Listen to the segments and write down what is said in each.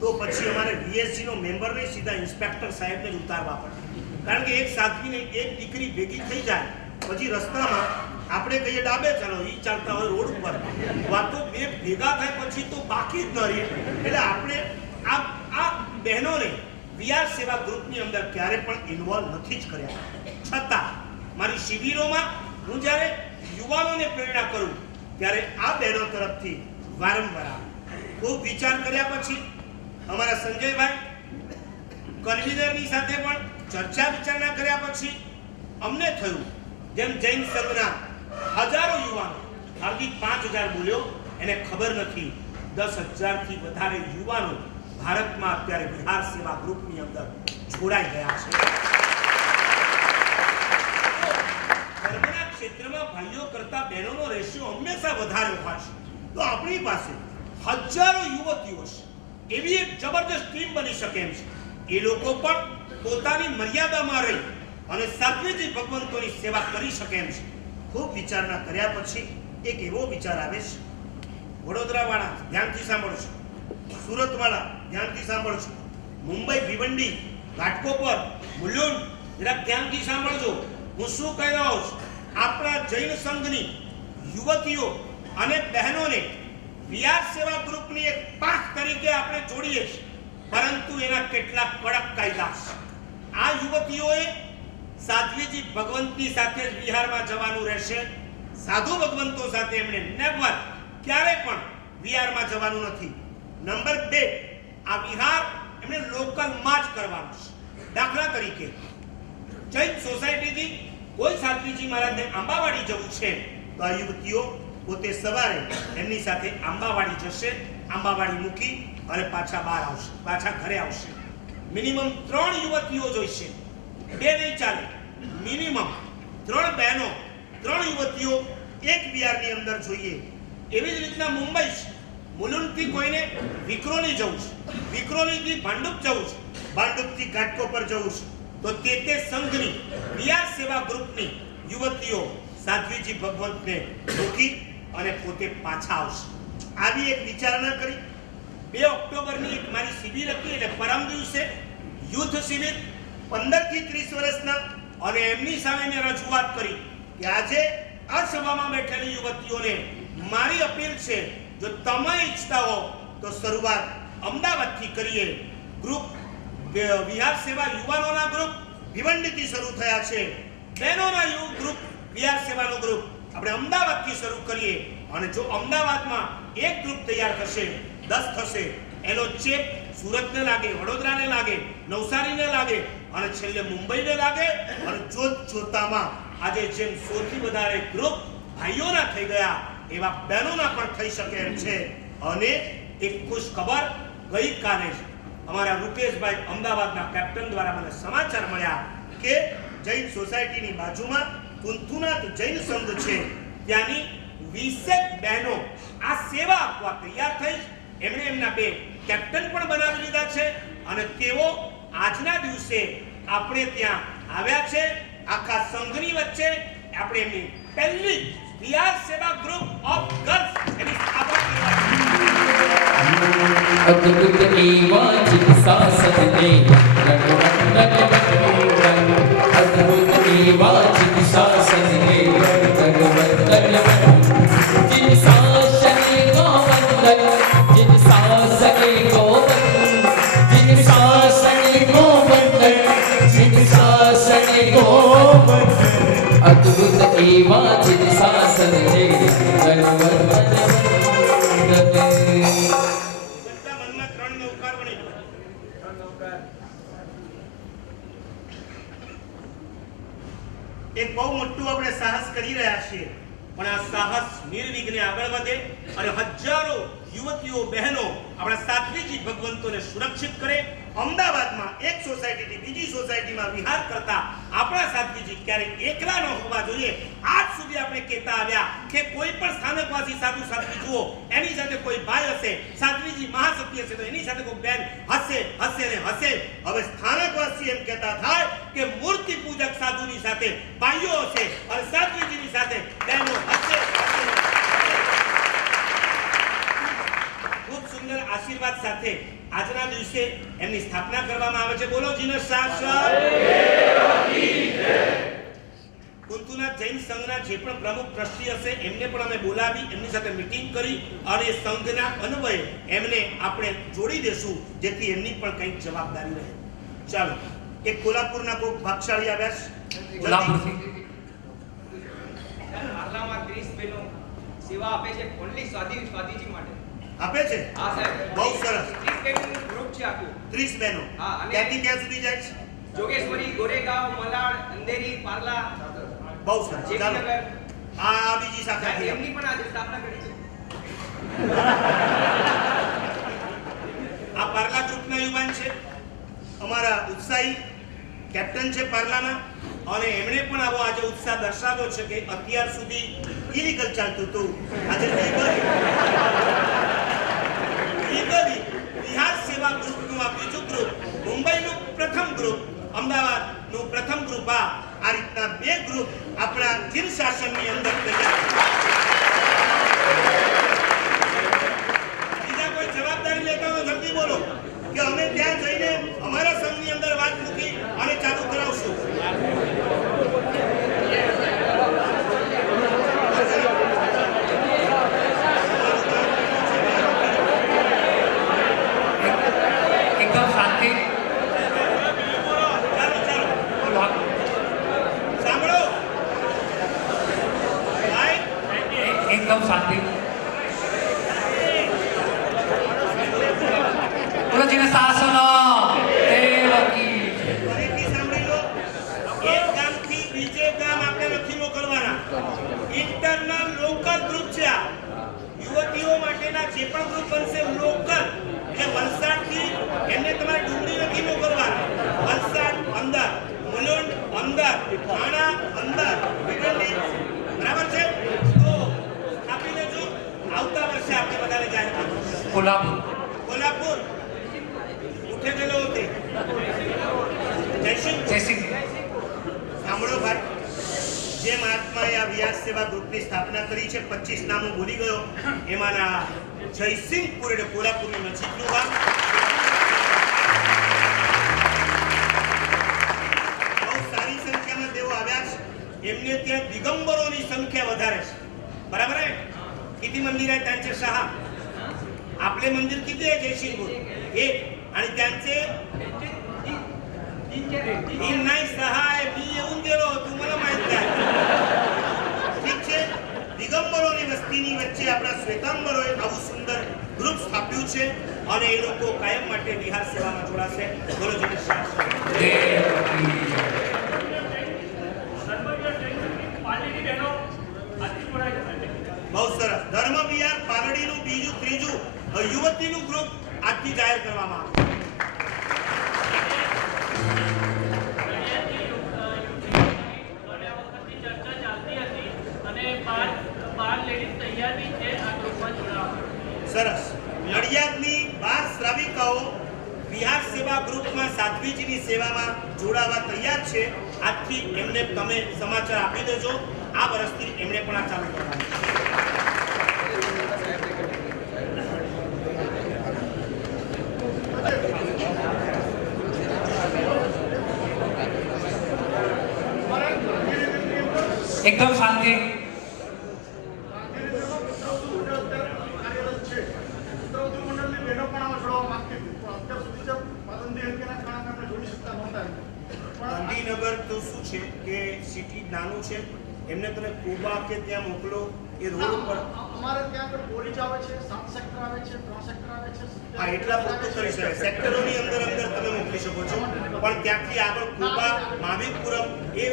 તો પછી અમારે વીએસસી નો મેમ્બર નહીં, સીધા ઇન્સ્પેક્ટર સાહેબને જ ઉતારવા પડે. કારણ કે એક સાધવીને એક દીકરી ભેગી થઈ જાય પછી રસ્તામાં આપણે કહીએ ડાબે ચાલો, ઈ ચાલતા હોય રોડ ઉપર, વાતો બે ભેગા થાય પછી તો બાકી જ ન રહે. એટલે આપણે આ બહેનોને વીઆર સેવા ગ્રુપની અંદર ક્યારે પણ ઇન્વોલ્વ નથી જ કર્યા. છતાં મારી શિબિરોમાં હું જ્યારે યુવાનોને પ્રેરણા કરું ત્યારે આ બહેનો તરફથી વારંવાર ખૂબ વિચાર કર્યા પછી અમારા સંજયભાઈ કન્વીનરની સાથે પણ ચર્ચા વિચારણા કર્યા પછી અમને થયું જેમ જૈન સંઘના હજારો યુવાનો, હાર્દિક 5000 બોલ્યો, એને ખબર નથી 10,000 થી વધારે યુવાનો ભારતમાં અત્યારે વિહાર સેવા ગ્રુપની અંદર જોડાઈ ગયા છે. ધર્મના ક્ષેત્રમાં ભાઈઓ કરતા બહેનોનો રેશિયો હંમેશા વધારે હોય છે. તો આપણી પાસે હજારો યુવતીઓ છે, એવી એક જબરદસ્ત ટીમ બની શકે એમ છે. એ લોકો પણ પોતાની મર્યાદામાં રહી અને સાત્વિક ભગવંતોની સેવા કરી શકે એમ છે. ખૂબ વિચારણા કર્યા પછી એક એવો વિચાર આવે છે, વડોદરાવાળા ધ્યાનથી સાંભળજો, સુરતવાળા ધ્યાનથી સાંભળજો, મુંબઈ ભિવંડી ઘાટકોપર મુલુંડ જરા ધ્યાનથી સાંભળજો. હું શું કહી રહ્યો છું, આપણા જૈન સંઘની યુવતીઓ અને બહેનોને વીઆર સેવા ગ્રુપની એક પાંખ તરીકે આપણે જોડીએ છીએ, પરંતુ એના કેટલાક કડક કાયદા છે. આ યુવતીઓએ સાધ્વીજી ભગવંતની સાથે જ વિહારમાં જવાનું રહેશે. સાધુ ભગવંતો સાથે એમણે નેવર ક્યારે પણ વિહારમાં જવાનું નથી. નંબર 2, આ વિહાર એમણે લોકલમાં જ કરવાનું છે. દાખલા તરીકે જૈન સોસાયટીથી કોઈ સાધ્વીજી મહારાજને આંબાવાડી જવું છે તો આ યુવતીઓ પોતે સવારે એમની સાથે આંબાવાડી જશે, આંબાવાડી મૂકી અને પાછા બહાર આવશે, પાછા ઘરે આવશે. મિનિમમ 3 યુવતીઓ જોઈશે, 2 નહીં ચાલે. મિનિમમ 3 બહેનો, 3 યુવતીઓ એક વિહારની અંદર જોઈએ. એવી જ રીતના મુંબઈ છે, મુલુંડથી કોઈને વિક્રોલી જવું છે, વિક્રોલીથી ભાંડુપ જવું છે, ભાંડુપથી ઘાટકોપર જવું છે, તો તે સંઘની વિહાર સેવા ગ્રુપની યુવતીઓ સાધ્વીજી ભગવંતને મૂકી અને પોતે પાછા આવશે. આવી એક વિચારણા કરી. 2 ઓક્ટોબરની એક મારી શિબિર હતી, એટલે પરમ દિવસે યુદ્ધ શિબિર 15 થી 30 વર્ષના, અને એમની સામે મેં રજૂઆત કરી કે આજે આ સભામાં બેઠેલી યુવતીઓને મારી અપીલ છે, જો તમે ઈચ્છતા હો તો શરૂઆત અમદાવાદથી કરીએ. ગ્રુપ વિહાર સેવા યુવાનોના ગ્રુપ ભિવંડીથી શરૂ થયા છે, બહેનોના ગ્રુપ વિહાર સેવાનો ગ્રુપ આપણે અમદાવાદથી શરૂ કરીએ. અને જો અમદાવાદમાં એક ગ્રુપ તૈયાર થશે, 10 થશે, એનો ચેપ સુરતને લાગે, વડોદરાને લાગે, નવસારીને લાગે અને છેલ્લે મુંબઈને લાગે. અને જોતામાં આજે જેમ 100 થી વધારે ગ્રુપ ભાઈઓના થઈ ગયા એવા બહેનોના પણ થઈ શકે એમ છે. અને એક ખુશ ખબર ગઈકાલે જ અમારા રૂપેશભાઈ અમદાવાદના કેપ્ટન દ્વારા મને સમાચાર મળ્યા કે જૈન સોસાયટીની બાજુમાં કુંથુનાથ જૈન સંઘ છે, ત્યાંની 20 બહેનો આ સેવા આપવા તૈયાર થઈ. એમણે એમના 2 કેપ્ટન પણ બનાવી લીધા છે અને તેઓ આજના દિવસે આપણે ત્યાં આવ્યા છે. આખા સંઘની વચ્ચે આપણે એમની પહેલી વિહાર સેવા ગ્રુપ ઓફ ગર્લ્સ એની સ્થાપના અદ્ભુત એવા ચિત્તા સદને રઘુવંદન અદ્ભુત એવા ચિત્તા સદને રઘુવંદન जिन शासने गोवंदन जिन शासने गोवंदन जिन शासने गोवंदन जिन शासने गोवंदन अद्भुत एवा जिन शासन है रघुवंदन એક બહુ મોટું આપણે સાહસ કરી રહ્યા છીએ, પણ આ સાહસ નિર્વિઘ્ને આગળ વધે અને હજારો યુવતીઓ બહેનો આપણા સાત્વિકી ભગવંતોને સુરક્ષિત કરે. અમદાવાદમાં એક સોસાયટીથી બીજી સોસાયટીમાં વિહાર કરતા આપણા સાત્વિજી ક્યારેય એકલા ન હોવા જોઈએ. આજ સુધી આપણે કહેતા આવ્યા કે કોઈ પણ સ્થાનકવાસી સાધુ સાધ્વી જુઓ, એની સાથે કોઈ ભાઈ હશે, સાધ્વીજી મહાસત્ય છે તો એની સાથે કોઈ બેન હશે હશે ને હશે. હવે સ્થાનકવાસી એમ કહેતા થાય કે મૂર્તિ પૂજક સાધુની સાથે ભાઈઓ હશે અને સાધ્વીજીની સાથે બહેનો હશે. ખૂબ સુંદર આશીર્વાદ સાથે આજના દિવસે એમની સ્થાપના કરવામાં આવે છે. બોલો જીનસ શાસ્ત્ર. કુંતુનાથ જૈન સંઘના જે પણ પ્રમુખ ટ્રસ્ટી હશે એમને પણ અમે બોલાવી એમની સાથે મીટિંગ કરી અને સંઘના અન્વયે એમને આપણે જોડી દેશું જેથી એમની પણ કંઈક જવાબદારી રહે. ચાલો, એક કોલ્હાપુરના કોઈ ભાગશાળી આવ્યા છે. કોલ્હાપુરથી આટલામાં 30 બહેનો સેવા આપે છે ઓન્લી સ્વાદીજી માટે. આપે છે? હા સાહેબ, બહુ સરસ. 30 બહેનોનું ગ્રુપ છે આખું. 30 બહેનો. હા, અને ક્યાંથી ક્યાં સુધી જાય છે? જોગેશ્વરી, ગોરેગાંવ, મલાડ, અંધેરી, પાર્લા, બહુ સરસ. ચાલો, જેવીનગર. આ બીજી શાખા થઈ. એમની પણ આજે સ્થાપના કરી છે. આ પાર્લા ગ્રુપના યુવાન છે, અમારા ઉત્સાહી કેપ્ટન છે પાર્લાના, અને એમણે પણ આવો આજે ઉત્સાહ દર્શાવ્યો છે કે અત્યાર સુધી ઇલીગલ ચાલતું હતું, આજે લીગલી બિહાર સેવા ગ્રુપનું આ બીજું ગ્રુપ, મુંબઈનું પ્રથમ ગ્રુપ, અમદાવાદનું પ્રથમ ગ્રુપ, આ રીતના બે ગ્રુપ આપણા જીન શાસનની અંદર તૈયાર છે. બીજા કોઈ જવાબદારી લેતા તો જલ્દી બોલો કે અમે ત્યાં જઈને અમારા સંઘની અંદર વાત મૂકી અને ચાલુ કરાવશું. એકદમ શાંતિ. સાંભળો ભાઈ, એકદમ શાંતિ. બોલો જીને શાસન દેવકી. ફરીથી સાંભળી લો. એક ગામથી બીજે ગામ આપણે નથી મોકલવાના. ઇન્ટરનલ લોકલ ગ્રુપ છે આ. યુવતીઓ માટેના જે પણ ગ્રુપ બનશે લોકલ, એટલે વલસાડથી એમને તમારે ડુંગળી નથી મોકલવાના. વલસાડ અંદર, મુલુંડ અંદર, થાણા અંદર, ભીડંડી, બરાબર છે? તો આપી દેજો. આવતા વર્ષે આપણે બધાને જાહેર કરીશું. કોલ્હાપુર. कोल्हापुर उठे गेलो होते. जयसिंग જયસિંહ. સાંભળો ભાઈ, જે મહાત્માએ આ વ્યાસ સેવા ગ્રુપની સ્થાપના કરી છે, 25 નામો ભૂલી ગયો, એમાંના જયસિંહપુર એટલે કોલ્હાપુરની નજીકનું ગામ. બહુ સારી સંખ્યામાં તેઓ આવ્યા છે. એમને ત્યાં દિગંબરોની સંખ્યા વધારે છે, बराबर आहे. किती मंदिर आहेत त्यांचे? 6. आपले मंदिर किती आहे जयसिंगपूर? 1. आणि त्यांचे 3 नाही 6 आहे. मी येऊन गेलो, तुम्हाला माहित नाही. ઠીક છે, દિગંબરોની વસ્તીની વચ્ચે આપણા શ્વેતાંબરોએ આવું સુંદર ગ્રુપ સ્થાપ્યું છે અને એ લોકો કાયમ માટે બિહાર સેવામાં જોડાશે. બોલો જય શાસ્ત્ર દેવકી. બહુ સરસ. ધર્મ વિહાર પાલડીનું બીજું ત્રીજું યુવતીનું ગ્રુપ આજથી જાહેર કરવામાં આવ્યું. સરસ. નડિયાદની 12 શ્રાવિકાઓ બિહાર સેવા ગ્રુપમાં સાધ્વીજીની સેવામાં જોડાવા તૈયાર છે. આજથી એમને તમે સમાચાર આપી દેજો. આ વર્ષથી એમણે પણ આ ચાલુ કરવાનું છે. એકદમ શાંતિ. ગાંધીનગર તો શું છે કે સિટી નાનું છે, એમને તમે કુબા કે ત્યાં મોકલો એ રોડ ઉપર. અમારે ત્યાં આગળ બોરીજ આવે છે, 7 સેક્ટર આવે છે, 3 સેક્ટર આવે છે. હા, એટલા પૂરતું કરી શકાય. સેક્ટરોની અંદર તમે મોકલી શકો છો, પણ ત્યાંથી આગળ કુબા, માવિકપુરમ એ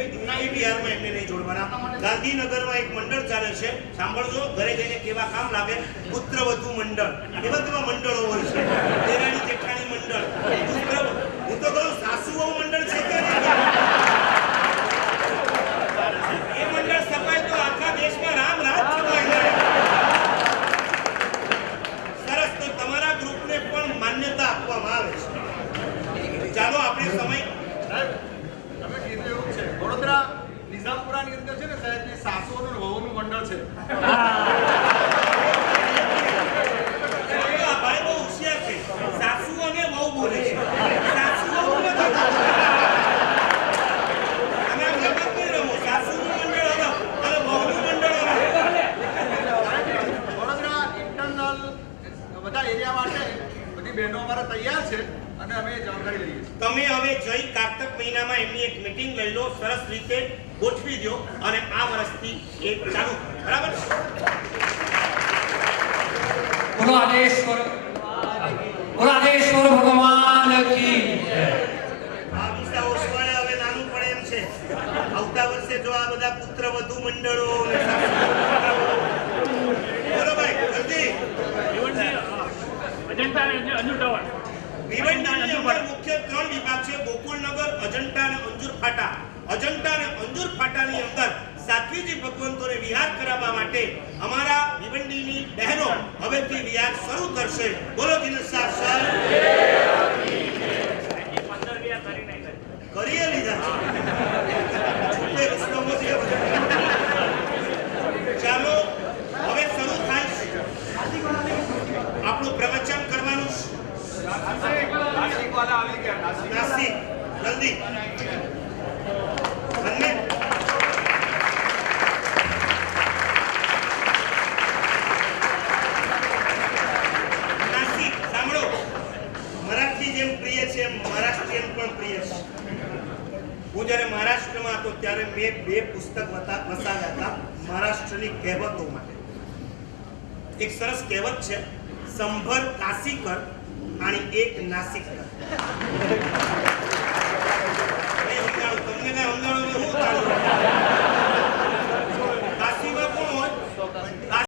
બિહારમાં એમને નહીં જોડવાના. ગાંધીનગરમાં એક મંડળ ચાલે છે, સાંભળજો, ઘરે જઈને કેવા કામ લાગે. પુત્રવધુ મંડળ, એવા કેવા મંડળો હોય છે. દેરાણી જેઠાણી મંડળ, હું તો કહું સાસુ વહુ મંડળ છે કે નહીં? એ મંડળ સફાઈ તો આખા દેશમાં રામ રાજ છવાય. સરસ. તો તમારા ગ્રુપને પણ માન્યતા આપવામાં આવે છે. ચાલો, આપણે સમય તમે કીધું એવું છે, વડોદરા નિઝામપુરાની અંદર છે ને સાહેબ, એ સાસુઓનું અને વહુનું મંડળ છે. આ ભાઈ બહુ હોશિયાર છે. સાસુ બહેનો અમારા તૈયાર છે અને અમે એ જવાબદારી લઈએ છીએ. તમે હવે જઈ કાર્તક મહિનામાં એમની એક મીટિંગ લઈ લો, સરસ રીતે ગોઠવી દો અને આ વર્ષથી એ ચાલુ કરો. બરાબર છે? બોલો આદેશ્વર ભગવાન કી જય. આ વિસા ઓસવાળે હવે નાનું પડે એમ છે. આવતા વર્ષે જો આ બધા પુત્ર વધુ મંડળો અને બોલો ભાઈ જલ્દી. ભીવંડીની અંદર મુખ્ય 3 વિભાગ છે: ગોકુળનગર, અજંટા અને અંજુર ફાટા. અજંટા અને અંજુર ફાટાની અંદર સાત્વીજી ભગવંતોને વિહાર કરાવવા માટે અમારા ભીવંડીની બહેનો હવેથી વિહાર શરૂ કરશે. બોલો જીનસાર સર. કરીએ લીધા છે. છૂટે રસ્તોમાં છે બધા. ચાલો હવે શરૂ થાય છે. આપણું પ્રવચન કરવાનું છે. નાસિક વાળા આવી ગયા. નાસિક જલ્દી. બંને નાસિક સાંભળો. મરાઠી જેમ પ્રિય છે એમ મહારાષ્ટ્રીયન પણ પ્રિય છે. હું જ્યારે મહારાષ્ટ્રમાં હતો ત્યારે મેં 2 પુસ્તક વસાવ્યા હતા મહારાષ્ટ્રની કહેવતો માટે. એક સરસ કહેવત છે, સંભર કાશી કર आणि एक नासिक કર. તમને કઈ સમજાણું હું ચાલુ